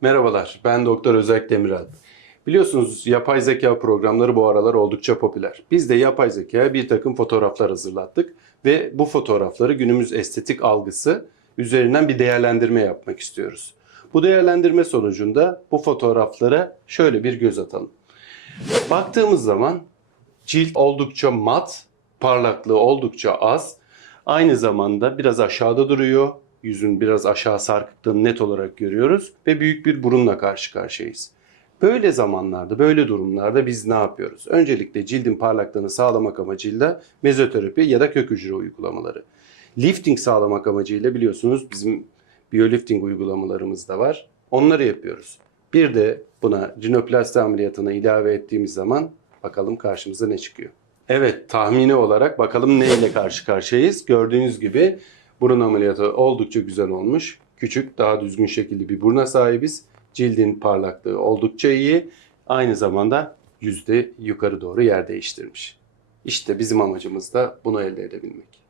Merhabalar, ben Doktor Özek Demirel. Biliyorsunuz yapay zeka programları bu aralar oldukça popüler. Biz de yapay zekaya bir takım fotoğraflar hazırlattık ve bu fotoğrafları günümüz estetik algısı üzerinden bir değerlendirme yapmak istiyoruz. Bu değerlendirme sonucunda bu fotoğraflara şöyle bir göz atalım. Baktığımız zaman cilt oldukça mat, parlaklığı oldukça az. Aynı zamanda biraz aşağıda duruyor. Yüzün biraz aşağı sarkıklığını net olarak görüyoruz ve büyük bir burunla karşı karşıyayız. Böyle zamanlarda, böyle durumlarda biz ne yapıyoruz? Öncelikle cildin parlaklığını sağlamak amacıyla mezoterapi ya da kök hücre uygulamaları. Lifting sağlamak amacıyla biliyorsunuz bizim biyolifting uygulamalarımız da var. Onları yapıyoruz. Bir de buna rinoplasti ameliyatına ilave ettiğimiz zaman bakalım karşımıza ne çıkıyor. Evet tahmini olarak bakalım ne ile karşı karşıyayız. Gördüğünüz gibi burun ameliyatı oldukça güzel olmuş. Küçük daha düzgün şekilli bir buruna sahibiz. Cildin parlaklığı oldukça iyi. Aynı zamanda yüzde yukarı doğru yer değiştirmiş. İşte bizim amacımız da bunu elde edebilmek.